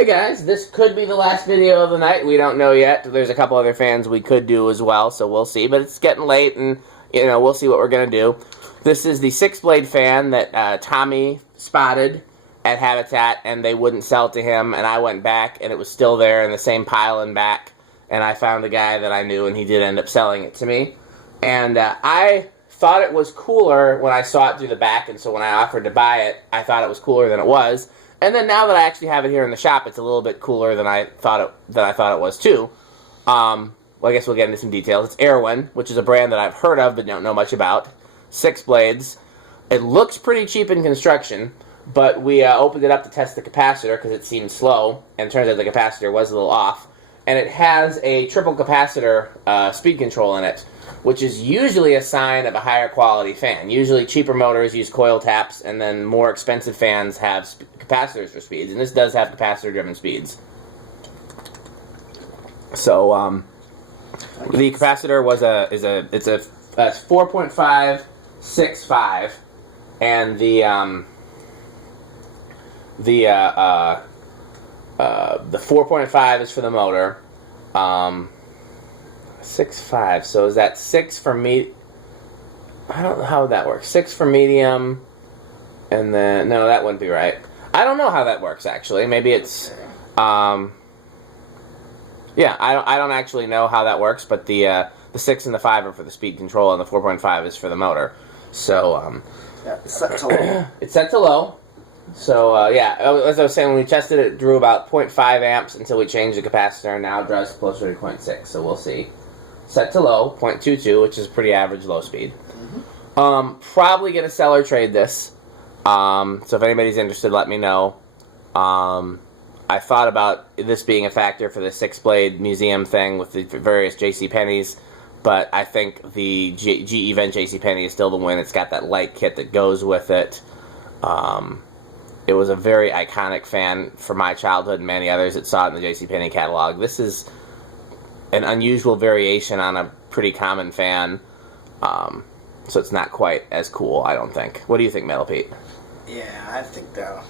Hey guys, this could be the last video of the night. We don't know yet. There's a couple other fans we could do as well, so we'll see. But it's getting late, and we'll see what we're gonna do. This is the 6-blade fan that Tommy spotted at Habitat, and they wouldn't sell it to him. And I went back, and it was still there in the same pile and back. And I found a guy that I knew, and he did end up selling it to me. And I thought it was cooler when I saw it through the back, and so when I offered to buy it, I thought it was cooler than it was. And then now that I actually have it here in the shop, it's a little bit cooler than I thought it was too. Well, I guess we'll get into some details. It's Airwin, which is a brand that I've heard of but don't know much about. 6 blades. It looks pretty cheap in construction, but we opened it up to test the capacitor because it seemed slow, and it turns out the capacitor was a little off. And it has a triple capacitor speed control in it, which is usually a sign of a higher quality fan. Usually cheaper motors use coil taps, and then more expensive fans have capacitors for speeds, and this does have capacitor-driven speeds. So the capacitor it's a 4.565, and the 4.5 is for the motor. 6.5. So is that 6 for me? I don't know how that works. 6 for medium, and then no, that wouldn't be right. I don't know how that works actually. Maybe it's yeah. I don't actually know how that works. But the 6 and the 5 are for the speed control, and the 4.5 is for the motor. So yeah, it's set to low. It's set to low. So yeah, as I was saying, when we tested it, it drew about 0.5 amps until we changed the capacitor, and now it draws closer to 0.6. So we'll see. Set to low, 0.22, which is pretty average low speed. Mm-hmm. Probably going to sell or trade this. So if anybody's interested, let me know. I thought about this being a factor for the 6-blade museum thing with the various JCPenney's, but I think the GE Vent JCPenney is still the win. It's got that light kit that goes with it. It was a very iconic fan for my childhood and many others that saw it in the JCPenney catalog. This is an unusual variation on a pretty common fan, so it's not quite as cool, I don't think. What do you think, Metal Pete? Yeah, I think that.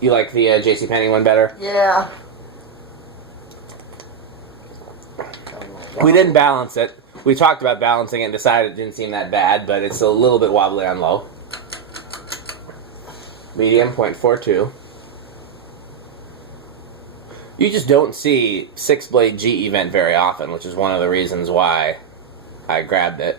You like the JCPenney one better? Yeah. We didn't balance it. We talked about balancing it and decided it didn't seem that bad, but it's a little bit wobbly on low. Medium, 0.42. You just don't see 6-blade GE Vent very often, which is one of the reasons why I grabbed it.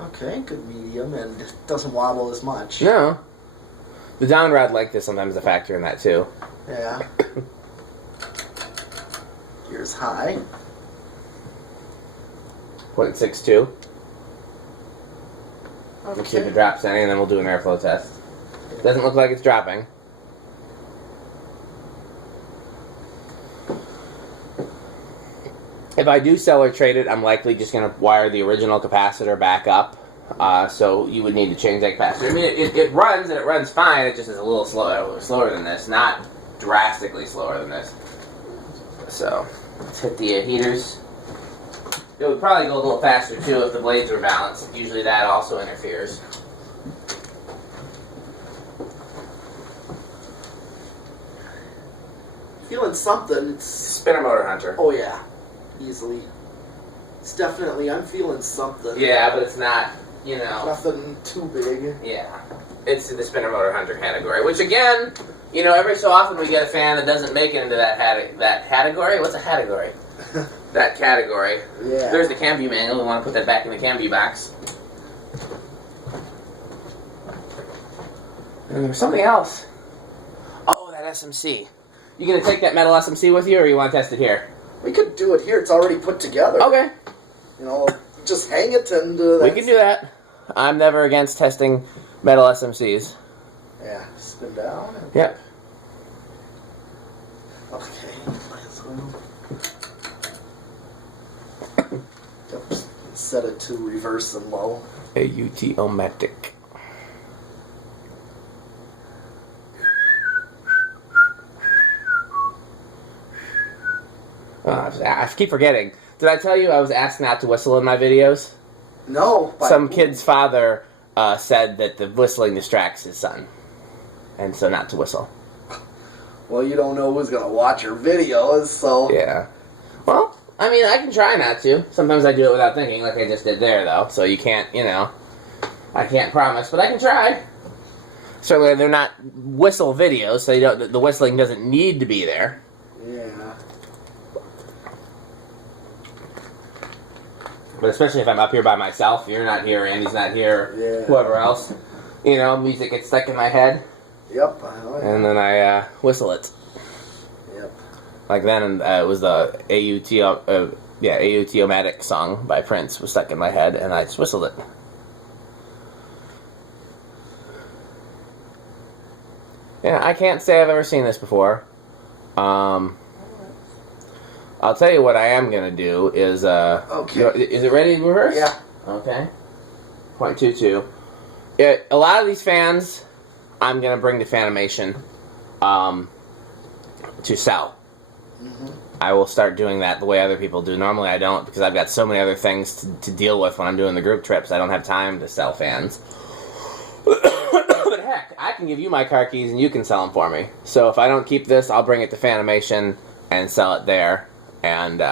Okay, good medium, and it doesn't wobble as much. No. The downrod like this sometimes is a factor in that too. Yeah. Here's high. 0.62. Okay. Let's see if it drops any, and then we'll do an airflow test. Doesn't look like it's dropping. If I do sell or trade it, I'm likely just going to wire the original capacitor back up. So you would need to change that capacitor. I mean, it runs, and it runs fine. It just is a little slower than this. Not drastically slower than this. So let's hit the heaters. It would probably go a little faster, too, if the blades were balanced. Usually that also interferes. Feeling something. It's Spinner motor hunter. Oh yeah, easily. It's definitely. I'm feeling something. Yeah, but it's not. Nothing too big. Yeah, it's the spinner motor hunter category. Which again, every so often we get a fan that doesn't make it into that category. What's a category? That category. Yeah. There's the cam view manual. We want to put that back in the cam view box. And there's something else. Oh, that SMC. You gonna take that metal SMC with you, or you want to test it here? We could do it here. It's already put together. Okay. Just hang it and. We can do that. I'm never against testing metal SMCs. Yeah. Spin down. Yep. Okay. Set it to reverse and low. AUT-O-matic. I keep forgetting. Did I tell you I was asked not to whistle in my videos? No. Some kid's father said that the whistling distracts his son, and so not to whistle. Well, you don't know who's gonna watch your videos, so Yeah. Well, I mean, I can try not to. Sometimes I do it without thinking, like I just did there, though. So you can't, I can't promise, but I can try. Certainly, they're not whistle videos, so the whistling doesn't need to be there. yeah. But especially if I'm up here by myself, you're not here, Andy's not here, Yeah. whoever else, music gets stuck in my head, Yep. and then I whistle it. Yep. Like then, it was the AUT-O-Matic song by Prince was stuck in my head, and I just whistled it. Yeah, I can't say I've ever seen this before. I'll tell you what I am going to do is... Okay. Is it ready to reverse? Yeah. Okay. 0.22. Yeah, a lot of these fans, I'm going to bring to Fanimation to sell. Mm-hmm. I will start doing that the way other people do. Normally I don't, because I've got so many other things to deal with when I'm doing the group trips. I don't have time to sell fans. But heck, I can give you my car keys and you can sell them for me. So if I don't keep this, I'll bring it to Fanimation and sell it there. And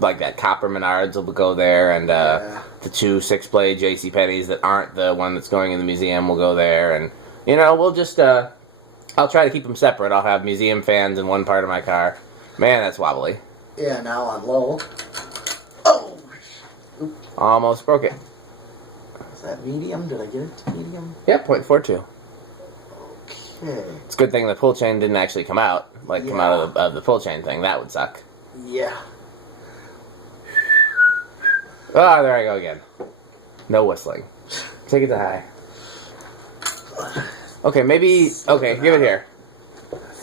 like that copper Menards will go there, and the 2 6-blade JCPenney's that aren't the one that's going in the museum will go there. And we'll just I'll try to keep them separate. I'll have museum fans in one part of my car. Man, that's wobbly. Yeah, now I'm low. Oh! Almost broke it. Is that medium? Did I get it to medium? Yeah, 0.42. Okay. It's a good thing the pull chain didn't actually come out. Come out of the pull chain thing. That would suck. Yeah. Ah, there I go again. No whistling. Take it to high. Okay, maybe... Okay, give it here.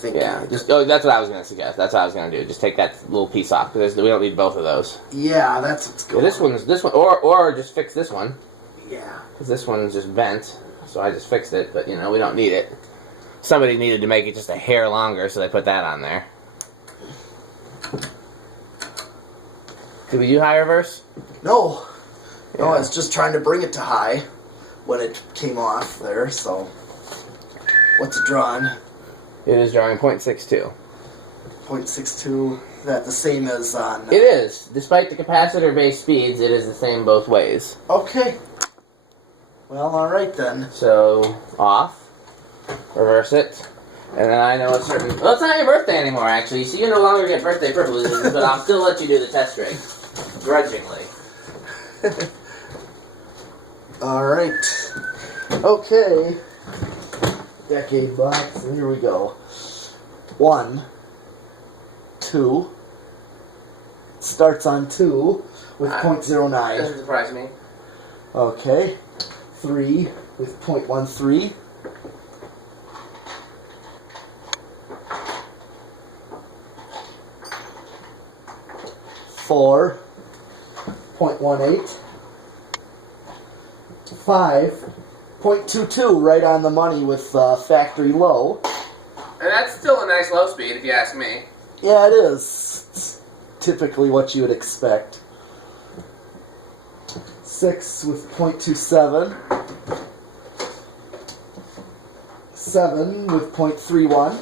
Yeah, that's what I was going to suggest. That's what I was going to do. Just take that little piece off, because we don't need both of those. Yeah, that's what's going on. This one, or just fix this one. Yeah. Because this one's just bent, so I just fixed it, but, we don't need it. Somebody needed to make it just a hair longer, so they put that on there. Did we do high reverse? No. Yeah. No, I was just trying to bring it to high when it came off there, so... What's it drawn? It is drawing 0.62. 0.62. Is that the same as on... It is. Despite the capacitor-based speeds, it is the same both ways. Okay. Well, alright then. So, off. Reverse it. And then I know a certain... Well, it's not your birthday anymore, actually, so you no longer get birthday privileges, but I'll still let you do the test rig. Grudgingly. Alright. Okay. Decade box, and here we go. 1, 2. Starts on 2 with Doesn't 0.09. surprise me. Okay. 3 with 0.13. 4, 0.18. 5, 0.22, right on the money with factory low. And that's still a nice low speed, if you ask me. Yeah, it is. It's typically what you would expect. 6 with 0.27. 7 with 0.31.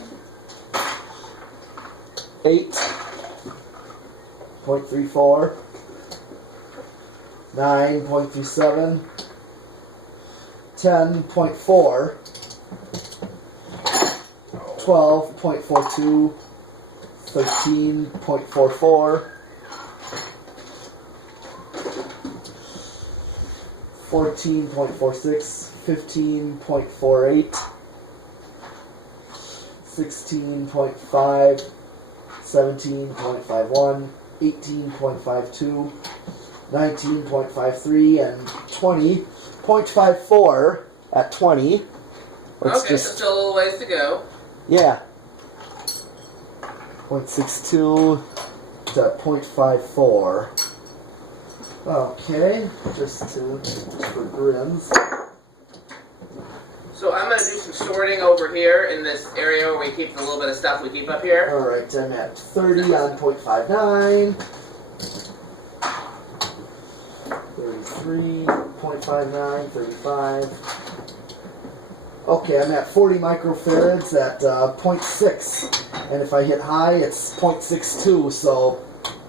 8, 0.34. 9, 0.27. 10.4, 12.42, 13.44, 14.46, 15.48, 16.5, 17.51, 18.52, 19.53, and 20.54 at 20. Let's okay, so still a little ways to go. Yeah. 0.62 to 0.54. Okay, just for grins. So I'm going to do some sorting over here in this area where we keep the little bit of stuff we keep up here. Alright, I'm at 30 on 0.59. 33, 0.59, 35. Okay, I'm at 40 microfarads at 0.6, and if I hit high, it's 0.62, so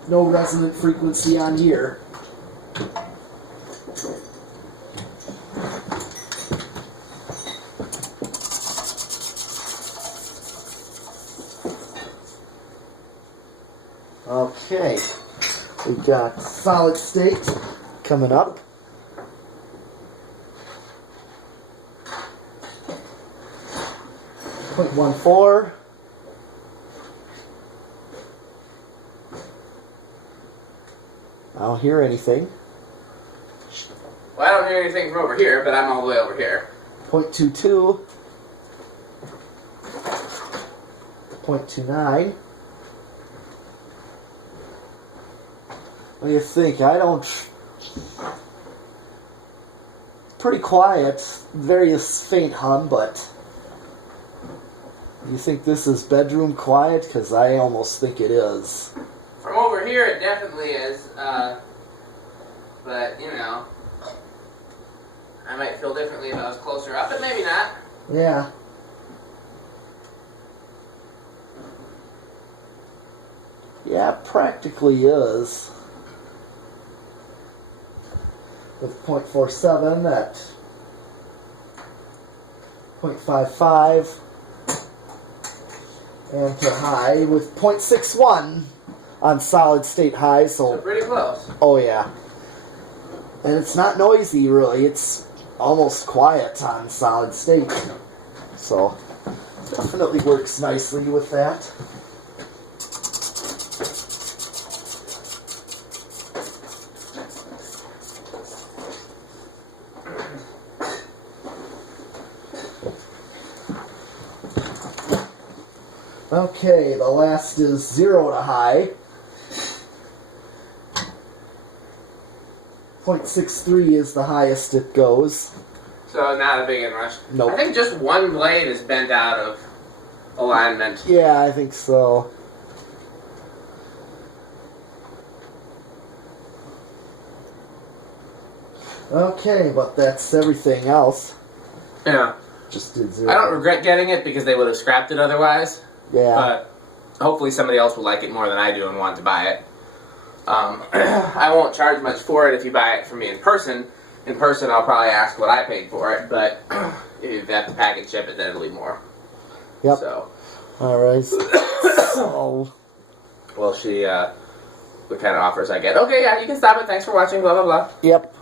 no resonant frequency on here. Okay, we've got solid state coming up. .14. I don't hear anything. Well, I don't hear anything from over here, but I'm all the way over here. 0.22. 0.29. What do you think? I don't... Pretty quiet. Very faint hum, but... You think this is bedroom quiet? Because I almost think it is. From over here, it definitely is. But, you know, I might feel differently if I was closer up, but maybe not. Yeah. Yeah, it practically is. With 0.47 at 0.55. And to high with 0.61 on solid state high, so pretty close. Oh yeah. And it's not noisy really, it's almost quiet on solid state. So definitely works nicely with that. Okay, the last is 0 to high. 0.63 is the highest it goes. So not a big inrush. Nope. I think just one blade is bent out of alignment. Yeah, I think so. Okay, but that's everything else. Yeah. Just did 0. I don't regret getting it because they would have scrapped it otherwise. Yeah. But hopefully somebody else will like it more than I do and want to buy it. I won't charge much for it if you buy it from me in person. In person, I'll probably ask what I paid for it, but if you have to package ship it, then it'll be more. Yep. So. Alright. So. We'll see what kind of offers I get. Okay, yeah, you can stop it. Thanks for watching, blah, blah, blah. Yep.